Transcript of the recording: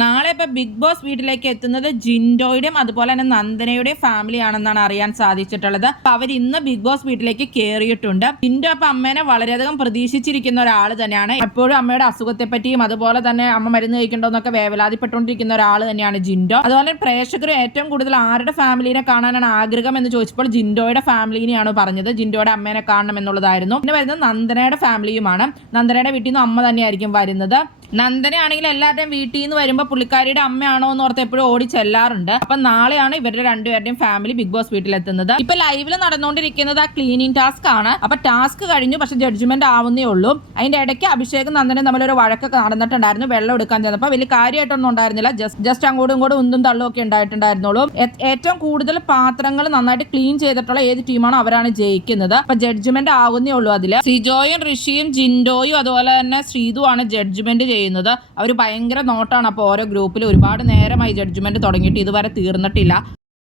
നാളെ ഇപ്പൊ big boss വീട്ടിലേക്ക് എത്തുന്നത് ജിൻഡോയുടെയും അതുപോലെ തന്നെ നന്ദനയുടെയും ഫാമിലി ആണെന്നാണ് അറിയാൻ സാധിച്ചിട്ടുള്ളത്. അപ്പൊ അവർ ഇന്ന് ബിഗ് ബോസ് വീട്ടിലേക്ക് കയറിയിട്ടുണ്ട്. ജിൻഡോ അപ്പൊ അമ്മേനെ വളരെയധികം പ്രതീക്ഷിച്ചിരിക്കുന്ന ഒരാൾ തന്നെയാണ്. എപ്പോഴും അമ്മയുടെ അസുഖത്തെ പറ്റിയും അതുപോലെ തന്നെ അമ്മ മരുന്ന് കഴിക്കണ്ടോന്നൊക്കെ വേവലാതിപ്പെട്ടുകൊണ്ടിരിക്കുന്ന ഒരാൾ തന്നെയാണ് ജിൻഡോ. അതുപോലെ പ്രേക്ഷകർ ഏറ്റവും കൂടുതൽ ആരുടെ ഫാമിലിനെ കാണാനാണ് ആഗ്രഹം എന്ന് ചോദിച്ചപ്പോൾ ജിൻഡോയുടെ ഫാമിലിനെയാണ് പറഞ്ഞത്. ജിൻഡോയുടെ അമ്മേനെ കാണണം എന്നുള്ളതായിരുന്നു. പിന്നെ വരുന്നത് നന്ദനയുടെ ഫാമിലിയുമാണ്. നന്ദനയുടെ വീട്ടിൽ നിന്ന് അമ്മ തന്നെയായിരിക്കും വരുന്നത്. നന്ദനയാണെങ്കിൽ എല്ലാവരുടെയും വീട്ടിൽ നിന്ന് വരുമ്പോൾ പുള്ളിക്കാരിയുടെ അമ്മയാണോ എന്ന് ഓർത്ത് എപ്പോഴും ഓടി ചെല്ലാറുണ്ട്. അപ്പൊ നാളെയാണ് ഇവരുടെ രണ്ടുപേരുടെയും ഫാമിലി ബിഗ് ബോസ് വീട്ടിലെത്തുന്നത്. ഇപ്പൊ ലൈവില് നടന്നുകൊണ്ടിരിക്കുന്നത് ആ ക്ലീനിങ് ടാസ്ക് ആണ്. അപ്പൊ ടാസ്ക് കഴിഞ്ഞു, പക്ഷെ ജഡ്ജ്മെന്റ് ആവുന്നേ ഉള്ളൂ. അതിന്റെ ഇടയ്ക്ക് അഭിഷേകും നന്ദനും തമ്മിലൊരു വഴക്കൊക്കെ നടന്നിട്ടുണ്ടായിരുന്നു. വെള്ളം എടുക്കാൻ ചെന്നപ്പോൾ വലിയ കാര്യമായിട്ടൊന്നും ഉണ്ടായിരുന്നില്ല. ജസ്റ്റ് അങ്ങോട്ടും ഇങ്ങോട്ടും ഉന്തും തള്ളും ഒക്കെ ഉണ്ടായിട്ടുണ്ടായിരുന്നുള്ളൂ. ഏറ്റവും കൂടുതൽ പാത്രങ്ങൾ നന്നായിട്ട് ക്ലീൻ ചെയ്തിട്ടുള്ള ഏത് ടീമാണോ അവരാണ് ജയിക്കുന്നത്. അപ്പൊ ജഡ്ജ്മെന്റ് ആവുന്നേ ഉള്ളൂ. അതില് സിജോയും ഋഷിയും ജിൻഡോയും അതുപോലെ തന്നെ ശ്രീതുവാണ് ജഡ്ജ്മെന്റ് ചെയ്യുന്നത്. അവർ ഭയങ്കര നോട്ടാണ്. അപ്പോൾ ഓരോ ഗ്രൂപ്പിൽ ഒരുപാട് നേരമായി ജഡ്ജ്മെന്റ് തുടങ്ങിയിട്ട് ഇതുവരെ തീർന്നിട്ടില്ല.